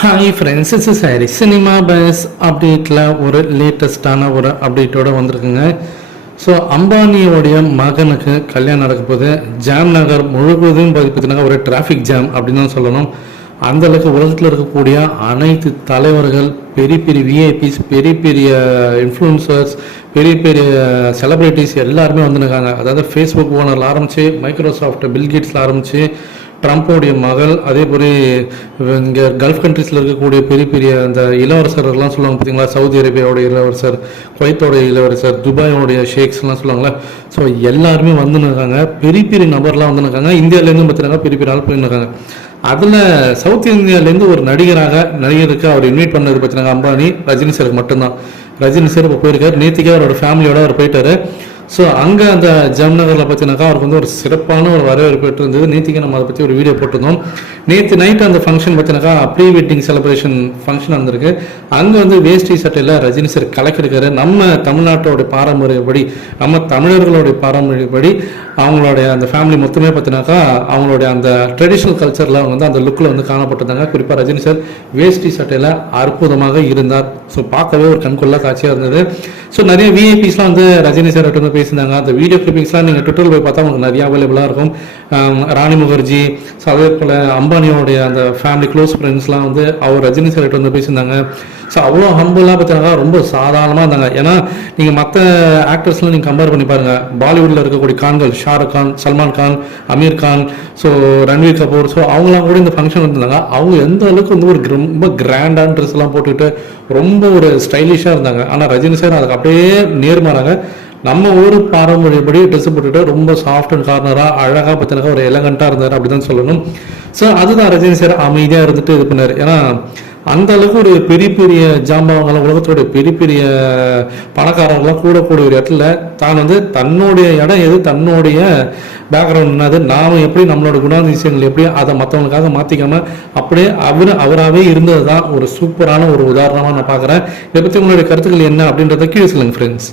Hi friends is sorry cinema buzz அப்டேட்டில் ஒரு லேட்டஸ்டான ஒரு அப்டேட்டோட வந்திருக்குங்க. ஸோ அம்பானியோடைய மகனுக்கு கல்யாணம் நடக்க போது ஜாம் நகர் முழுவதும் பார்த்தீங்கன்னா ஒரு டிராஃபிக் ஜாம் அப்படின்னு தான் சொல்லணும். அந்தளவுக்கு உலகத்தில் இருக்கக்கூடிய அனைத்து தலைவர்கள் பெரிய பெரிய விஐபிஸ் பெரிய பெரிய இன்ஃப்ளூன்சர்ஸ் பெரிய பெரிய செலிப்ரிட்டிஸ் எல்லாருமே வந்துருக்காங்க. அதாவது ஃபேஸ்புக் ஓனரில் ஆரம்பித்து மைக்ரோசாஃப்ட் பில்கேட்ஸில் ஆரம்பித்து ட்ரம்ப்போடைய மகள் அதே போல இங்கே கல்ஃப் கண்ட்ரீஸில் இருக்கக்கூடிய பெரிய பெரிய அந்த இளவரசர்லாம் சொல்லுவாங்க பார்த்தீங்களா சவுதி அரேபியாவோட இளவரசர் குவைத்தோடைய இளவரசர் துபாயோடைய ஷேக்ஸ்லாம் சொல்லுவாங்களா ஸோ எல்லாருமே வந்துன்னு இருக்காங்க. பெரிய பெரிய நபர்லாம் வந்துன்னு இருக்காங்க. இந்தியாவிலேருந்து பார்த்தீங்கன்னா பெரிய பெரிய ஆள் போயின்னு இருக்காங்க. அதில் சவுத் இந்தியாவிலேருந்து ஒரு நடிகராக நடிகருக்கு அவர் இன்வைட் பண்ணது பார்த்தீங்கன்னா அம்பானி ரஜினி சாருக்கு மட்டும்தான். ரஜினி சார் இப்போ போயிருக்காரு. நேத்திக்கே அவரோட ஃபேமிலியோட அவர் போயிட்டாரு. ஸோ அங்கே அந்த ஜம்நகரில் பார்த்தீங்கன்னாக்கா அவருக்கு வந்து ஒரு சிறப்பான ஒரு வரவேற்பு இருந்தது நேற்றுக்கு நம்ம அதை பற்றி ஒரு வீடியோ போட்டிருந்தோம். நேற்று நைட்டு அந்த ஃபங்க்ஷன் பார்த்தீங்கன்னாக்கா ப்ரீ வெட்டிங் செலிப்ரேஷன் ஃபங்க்ஷன் வந்திருக்கு அங்கே வந்து வேஷ்டி சட்டையில் ரஜினி சார் கலக்கிருக்காரு நம்ம தமிழ்நாட்டோட பாரம்பரியப்படி நம்ம தமிழர்களுடைய பாரம்பரியப்படி அவங்களுடைய அந்த ஃபேமிலி மொத்தமே பார்த்தீங்கன்னாக்கா அவங்களுடைய அந்த ட்ரெடிஷ்னல் கல்ச்சரில் அவங்க வந்து அந்த லுக்கில் வந்து காணப்பட்டிருந்தாங்க. குறிப்பாக ரஜினி சார் வேஷ்டி சட்டையில் அற்புதமாக இருந்தார். ஸோ பார்க்கவே ஒரு கண்கொள்ளா காட்சியாக இருந்தது. ஸோ நிறைய விஐபிஸ்லாம் வந்து ரஜினி சார் வந்து பேசியிருந்தாங்க. அந்த வீடியோ கிளிப்பிங்ஸ்லாம் நீங்கள் ட்விட்டரில் போய் பார்த்தா உங்களுக்கு நிறைய அவைலபிளாக இருக்கும். ராணி முகர்ஜி ஸோ அதே போல் அம்பானியோடைய அந்த ஃபேமிலி க்ளோஸ் ஃப்ரெண்ட்ஸ்லாம் வந்து அவர் ரஜினி சார் வந்து பேசியிருந்தாங்க. ஸோ அவ்வளோ ஹம்பிளாக பார்த்தீங்கன்னா ரொம்ப சாதாரணமாக இருந்தாங்க. ஏன்னா நீங்கள் மற்ற ஆக்டர்ஸ்லாம் நீங்கள் கம்பேர் பண்ணி பாருங்கள் பாலிவுட்டில் இருக்கக்கூடிய கான்கள் ஷாருக் கான் சல்மான் கான் அமீர் கான் ஸோ ரன்வீர் கபூர். ஸோ அவங்களாம் கூட இந்த ஃபங்க்ஷன் வந்திருந்தாங்க. அவங்க எந்த அளவுக்கு வந்து ஒரு ரொம்ப கிராண்டான ட்ரெஸ்லாம் போட்டுக்கிட்டு ரொம்ப ஒரு ஸ்டைலிஷாக இருந்தாங்க. ஆனால் ரஜினி சார் அதுக்கு அப்படியே நேர்மாறாங்க. நம்ம ஊர் பாரம்பரியப்படி ட்ரெஸ் போட்டுட்டு ரொம்ப சாஃப்ட் அண்ட் கார்னராக அழகாக பார்த்தினாக்கா ஒரு எலகண்ட்டாக இருந்தார் அப்படி தான் சொல்லணும். ஸோ அதுதான் ரஜினி சார் அமைதியாக இருந்துட்டு இது பண்ணார். ஏன்னா அந்த அளவுக்கு ஒரு பெரிய பெரிய ஜாம்பவங்களாம் உலகத்தோட பெரிய பெரிய பணக்காரங்களாம் கூடக்கூடிய ஒரு இடத்துல தான் வந்து தன்னுடைய இடம் எது தன்னுடைய பேக்ரவுண்ட் என்னது நாம எப்படி நம்மளோட குணாதிசயங்கள் எப்படி அதை மற்றவங்களுக்காக மாற்றிக்காம அப்படியே அவர் அவராகவே இருந்தது தான் ஒரு சூப்பரான ஒரு உதாரணமாக நான் பார்க்குறேன். இதை பற்றி உங்களுடைய கருத்துக்கள் என்ன அப்படின்றத கீழே சொல்லுங்க ஃப்ரெண்ட்ஸ்